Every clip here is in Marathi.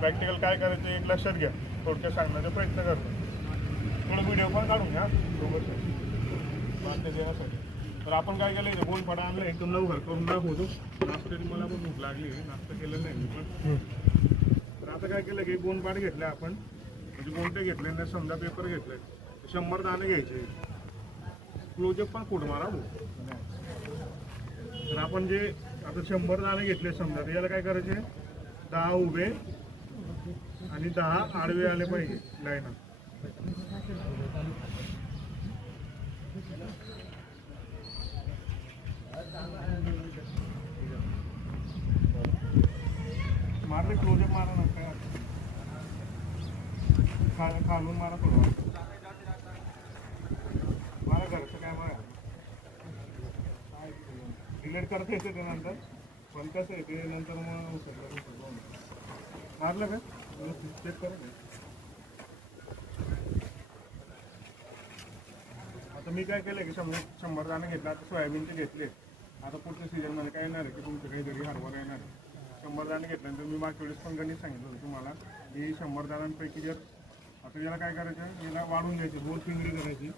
प्रॅक्टिकल काय करायचं एक लक्षात घ्या, थोडक्यात सांगण्याचा प्रयत्न करतो. थोडं व्हिडिओ पण काढून घ्या सोबत मान्य देण्यासाठी. तर आपण काय केलं, इथे बोनफाडा आणलं एकदम लवकर करून दाखवतो. नाश्त्याची मला पण भूक लागली, नाश्ता केलेला नाही मी पण. तर आता काय केलं की बोनपाड घेतले आपण, म्हणजे गोंटे घेतले ना, समजा पेपर घेतले 100 दाणे घ्यायचे. क्लोजअप पण फूट मारा भाऊ. तर आपण जे आता 100 दाणे घेतले समजा, तर याला काय करायचे 10 उभे आणि 10 आडवे आले पाहिजे लाईन. मारले क्लोजअप मारा ना, काय खालून मारा थोडं मारा, घरचं काय मारा डिलेट करता येते ते नंतर, पण कसं आहे ते नंतर मग उचललं मारलं का चेक करा. आता मी काय केलं की 100 दाणे घेतला, आता सोयाबीनचे घेतले. आता पुढच्या सीझनमध्ये काय येणार आहे की तुमचं काहीतरी हरभरा येणार आहे. 100 दाणे घेतल्यानंतर मी मागच्या वेळेस पण गणित सांगितलं होतं तुम्हाला की 100 दाण्यांपैकी जर आता याला काय करायचं, याला वाढून घ्यायचं, 2 फिंगरी करायची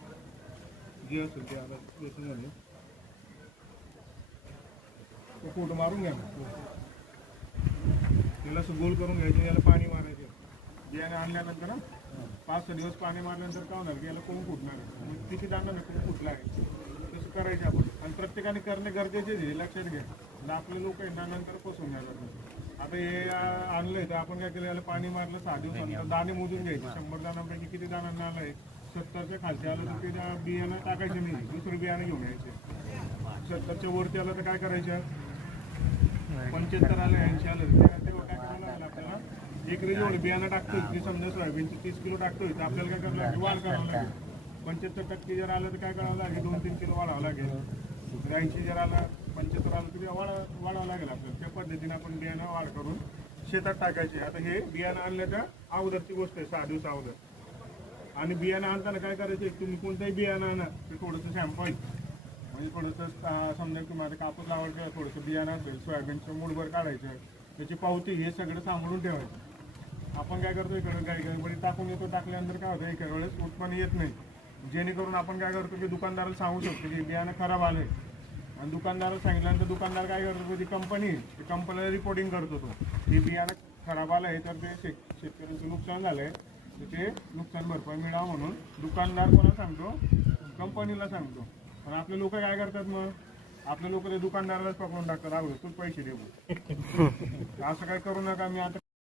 जी असेल ते. आता बेसन झालं तो फोटो मारून घ्या, याला असं गोल करून घ्यायचं, याला पाणी मारायचं. बियाणे आणल्यानंतर ना 5-6 दिवस पाणी मारल्यानंतर काय होणार की याला कोण फुटणार आहे, किती दाणा नाही कोण फुटला आहे. तसं करायचं आपण, आणि प्रत्येकाने करणे गरजेचे आहे, लक्षात घ्या. आपले लोक आहे ना नंतर फसवून जातात. आता हे आणलंय तर आपण काय केलं, याला पाणी मारलं 6 दिवसानंतर दाणे मोजून घ्यायचे. 100 दाण्यांपैकी किती दाण्यांना आलं आहे, 70च्या खालचे आलं तर ते बियाणं टाकायचं नाही, दुसरे बियाणे घेऊन यायचे. 70च्या वरती आलं तर काय करायचं, 75 आलं 80 आलं तेव्हा काय करावं लागेल आपल्याला, एक जेवढे बियाणं टाकतोय की समजा सोयाबीनची 30 किलो टाकतोय तर आपल्याला काय करावं लागेल, वाढ करावं लागेल. 75% जर आलं तर काय करावं लागेल, 2-3 किलो वाढावं लागेल. 80 जर आलं 75 आलं तरी वाढावं लागेल आपल्याला. त्या पद्धतीने आपण बियाणं वाढ करून शेतात टाकायचे. आता हे बियाणं आणल्याच्या अगोदरची गोष्ट आहे, 6 दिवस अगोदर. आणि बियाणं आणताना काय करायचं, तुम्ही कोणतंही बियाणं आणा ते थोडंसं सॅम्पल, म्हणजे थोडंसं समजा की माझं कापूस लावायचं थोडंसं बियाणं असेल, सोयाबीनचं मूडभर काढायचं, त्याची पावती हे सगळं सांभाळून ठेवायचं. आपण काय करतो, इकडं काही टाकून येतो, टाकल्यानंतर काय होतं एका वेळेस उत्पन्न येत नाही. जेणेकरून आपण काय करतो की दुकानदाराला सांगू शकतो की बियाणं खराब आलंय, आणि दुकानदाराला सांगितल्यानंतर दुकानदार काय करतो, ती कंपनीला रिपोर्टिंग करतो तो की बियाणं खराब आलं आहे, तर ते शेतकऱ्यांचं नुकसान झालं आहे, तर ते नुकसान भरपाई मिळावं म्हणून दुकानदार कोणाला सांगतो, कंपनीला सांगतो. पण आपले लोक काय करतात, मग आपले लोक ते दुकानदारालाच पकडून टाकतात, अगोदर तूच पैसे देऊ. असं काय करू नका. मी आता